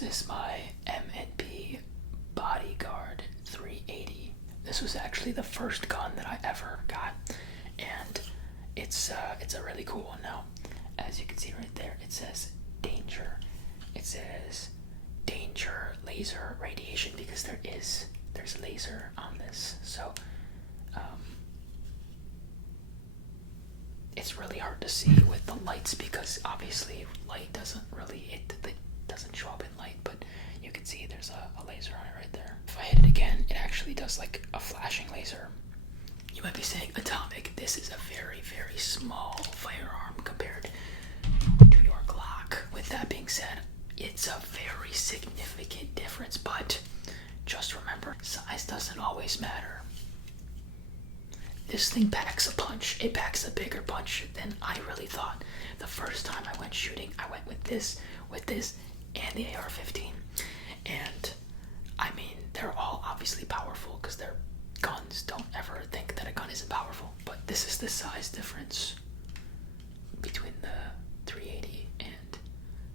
This is my M&P Bodyguard 380. This was actually the first gun that I ever got, and it's a really cool one. Now, as you can see right there, it says danger. It says danger laser radiation because there's laser on this. So it's really hard to see with the lights because obviously light doesn't show up in light, but you can see there's a laser on it right there. If I hit it again, it actually does like a flashing laser. You might be saying, Atomic, this is a very, very small firearm compared to your Glock. With that being said, it's a very significant difference, but just remember, size doesn't always matter. This thing packs a punch. It packs a bigger punch than I really thought. The first time I went shooting, I went with this, and the AR-15. And, I mean, they're all obviously powerful because they're guns. Don't ever think that a gun isn't powerful. But this is the size difference between the 380 and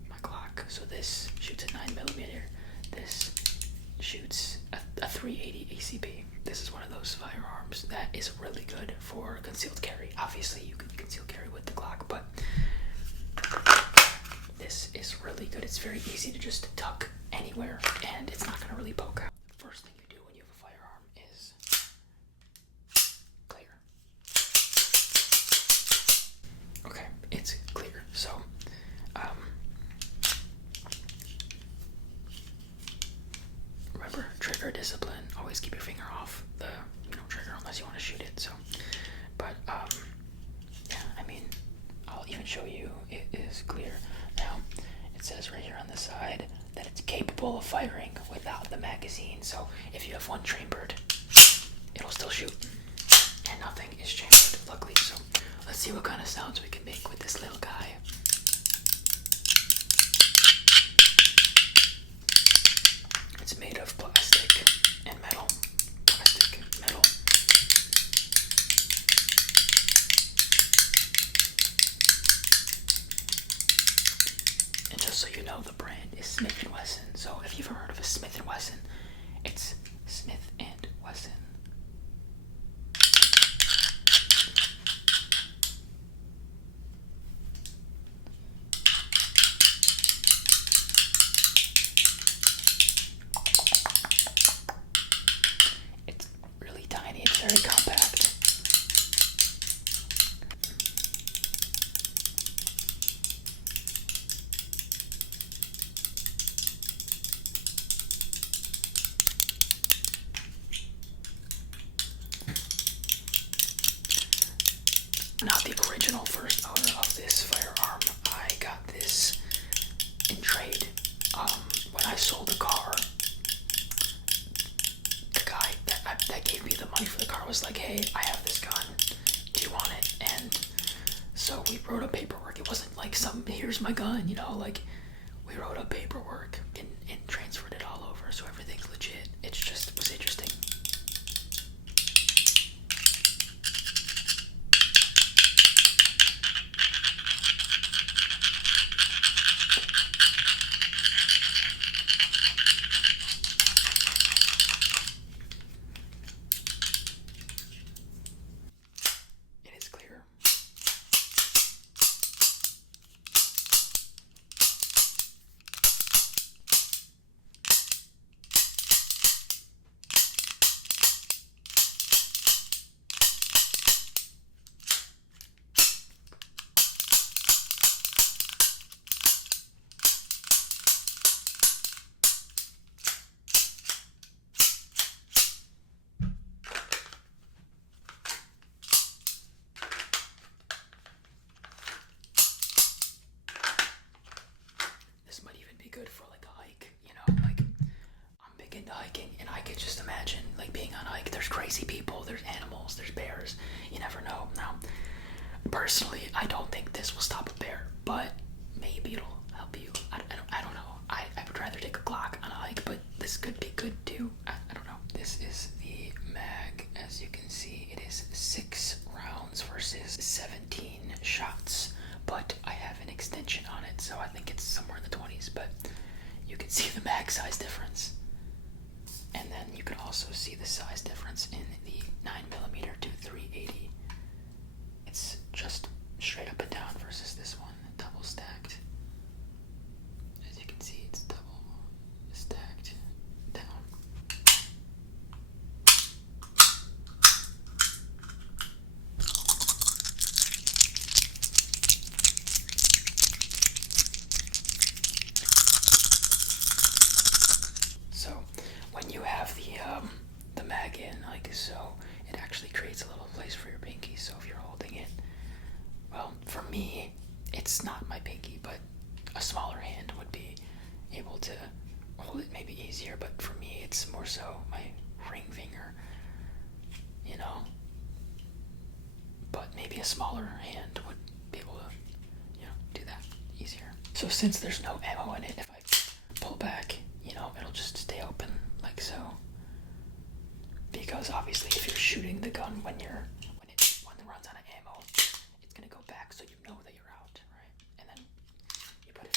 my Glock. So this shoots a 9mm. This shoots a 380 ACP. This is one of those firearms that is really good for concealed carry. Obviously, you can conceal carry with the Glock, but this is really good. It's very easy to just tuck anywhere, and it's not going to really poke out. First thing you do when you have a firearm is clear. Okay, it's clear. So, remember, trigger discipline. Always keep your finger off the trigger unless you want to shoot it. So, but yeah, I mean, I'll even show you it is clear. Now, it says right here on the side that it's capable of firing without the magazine. So if you have one chambered, it'll still shoot, and nothing is chambered, luckily. So let's see what kind of sounds we can make with this little guy. It's made of plastic and metal. Plastic, metal. And just so you know, the brand is Smith Wesson. So if you've ever heard of a Smith Wesson, it's Smith and Wesson. It's really tiny. It's very compact. Not the original first owner of this firearm. I got this in trade. When I sold the car, the guy that gave me the money for the car was like, "Hey, I have this gun. Do you want it?" And so we wrote up paperwork. It wasn't like here's my gun, like we wrote up paperwork and transferred it all over, so everything's legit. It was interesting. Good for like a hike, like I'm big into hiking, and I could just imagine like being on a hike. There's crazy people, there's animals, there's bears, you never know. Now, personally, I don't think this will stop a bear, but maybe it'll help you. I don't know. I would rather take a Glock on a hike, but this could be good too. I don't know. This is the mag. As you can see, it is 6 rounds versus 17 shots, but I have an extension on it, so I think it's somewhere in the 20s, but you can see the mag size difference. And then you can also see the size difference in the 9mm to 380. It's just straight up and down versus this one, double stacked. As you can see, it's double stacked down. So when you have the mag in like so, it actually creates a little place for your pinky. So if you're holding it, well, for me, it's not my pinky, but a smaller hand would be able to hold it maybe easier. But for me, it's more so my ring finger, you know. But maybe a smaller hand would be able to, you know, do that easier. So since there's no ammo in it, if I pull back, you know, it'll just stay open like so. Because obviously, if you're shooting the gun when it runs out of ammo, it's gonna go back, so you know that you're out, right? And then you put it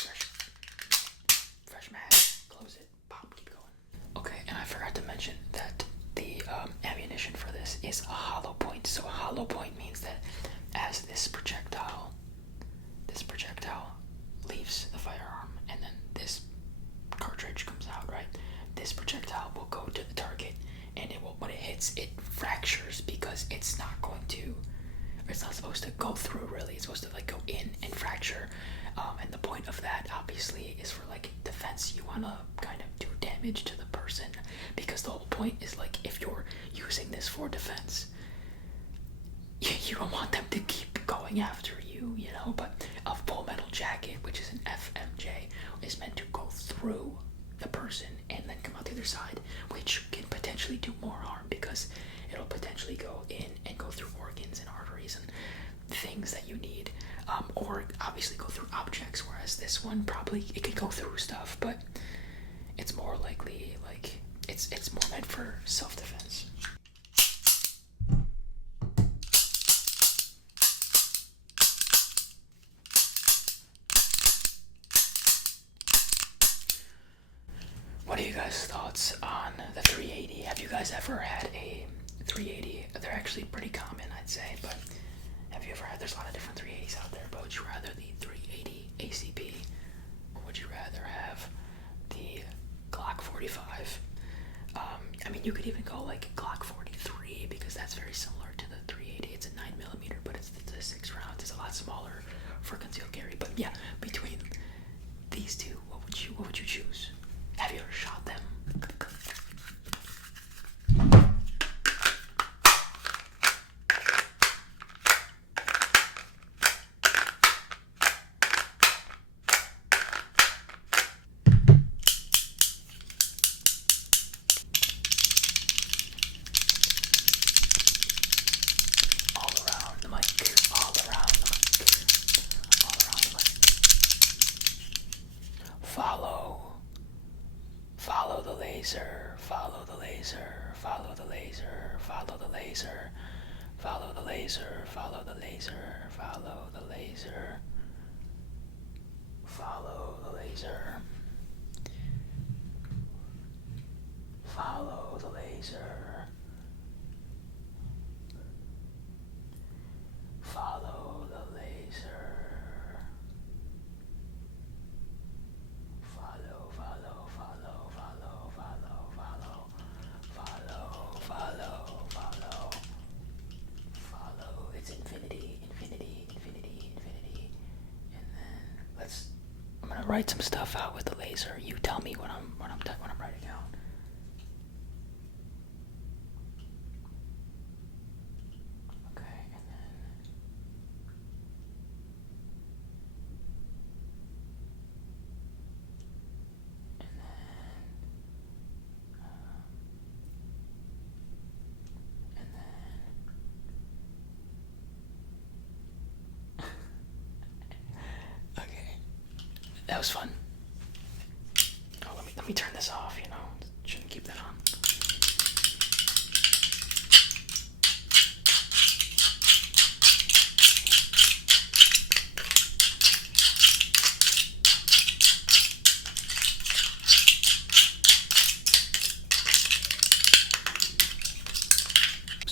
fresh mag, close it, pop, keep going. Okay, and I forgot to mention that the ammunition for this is a hollow point. So a hollow point means that as this projectile leaves the firearm, and then this cartridge comes out, right? This projectile will go to the target, and it will, when it hits, it fractures because it's not supposed to go through really. It's supposed to like go in and fracture. And the point of that obviously is for like defense. You want to kind of do damage to the person, because the whole point is like if you're using this for defense, you don't want them to keep going after you, you know. But a Full Metal Jacket, which is an FMJ, is meant to go through the person and then come out the other side, which can potentially do more harm because it'll potentially go in and go through organs and arteries and things that you need, or obviously go through objects, whereas this one probably it can go through stuff, but it's more likely like it's more meant for self-defense. What are you guys' thoughts on the 380? Have you guys ever had a 380? They're actually pretty common, I'd say, but have you ever had, there's a lot of different 380s out there, but would you rather the 380 ACP, or would you rather have the Glock 45? I mean, you could even go like Glock 43, because that's very similar to the 380. It's a 9mm, but it's the 6 rounds. It's a lot smaller for concealed carry. But yeah, between these two, what would you choose? Have you ever shot them? All around the mic. Follow the laser, follow the laser, follow the laser, follow the laser, follow the laser, follow the laser, follow the laser, follow the laser, follow the laser, follow the laser. It's infinity. And then I'm gonna write some stuff out with the laser. You tell me when I'm writing out. Okay, and then okay, that was fun. Oh, let me turn this off. You know, shouldn't keep that on.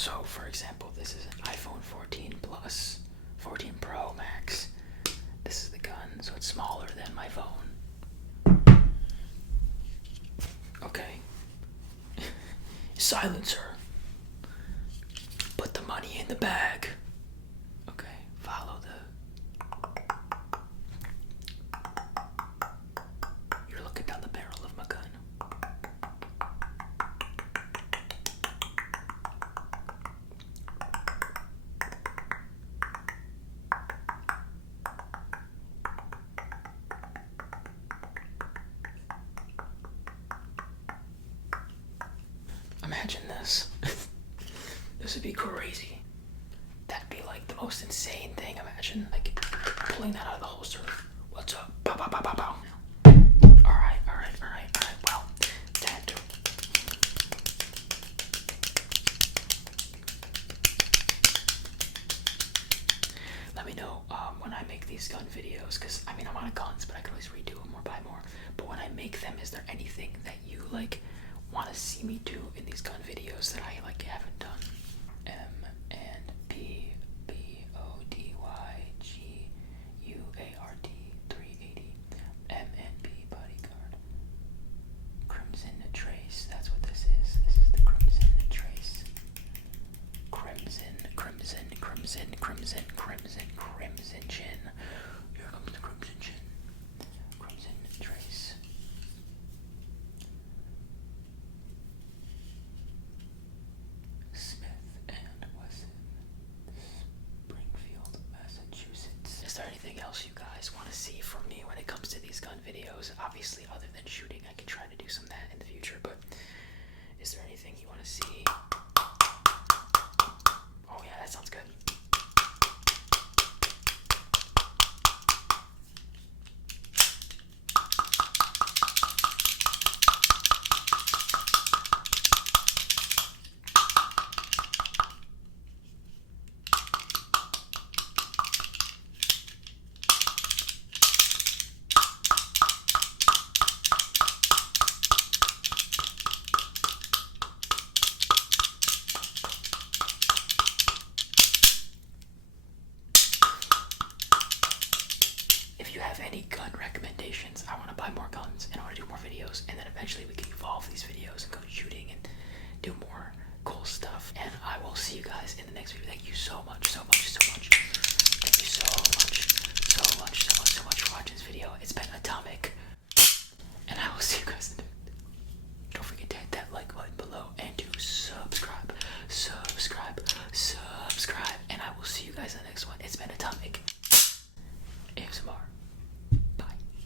So, for example, this is an iPhone 14 Plus, 14 Pro Max. This is the gun, so it's smaller than my phone. Okay. Silencer. Put the money in the bag. Okay, follow You're looking down the barrel of my gun. Imagine this. This would be crazy. That'd be like the most insane thing. Imagine like pulling that out of the holster. What's up? Pow, pow, pow, pow, pow. Alright. Well, time to. Let me know when I make these gun videos, because I mean I'm out of guns, but I can always redo them or buy more. But when I make them, is there anything that you like want to see me do in these gun videos that I like haven't done? M&P Bodyguard 380 M&P Bodyguard Crimson Trace. That's what this is. This is the Crimson Trace. Crimson chin. Here comes the crimson chin. Crimson Trace. Smith and Wesson, Springfield, Massachusetts. Is there anything else you guys want to see from me when it comes to these gun videos? Obviously, other than shooting, I can try to do some of that in the future, but is there anything you want to see? Oh yeah, that sounds good. If you have any gun recommendations, I want to buy more guns and I want to do more videos, and then eventually we can evolve these videos and go shooting and do more cool stuff. And I will see you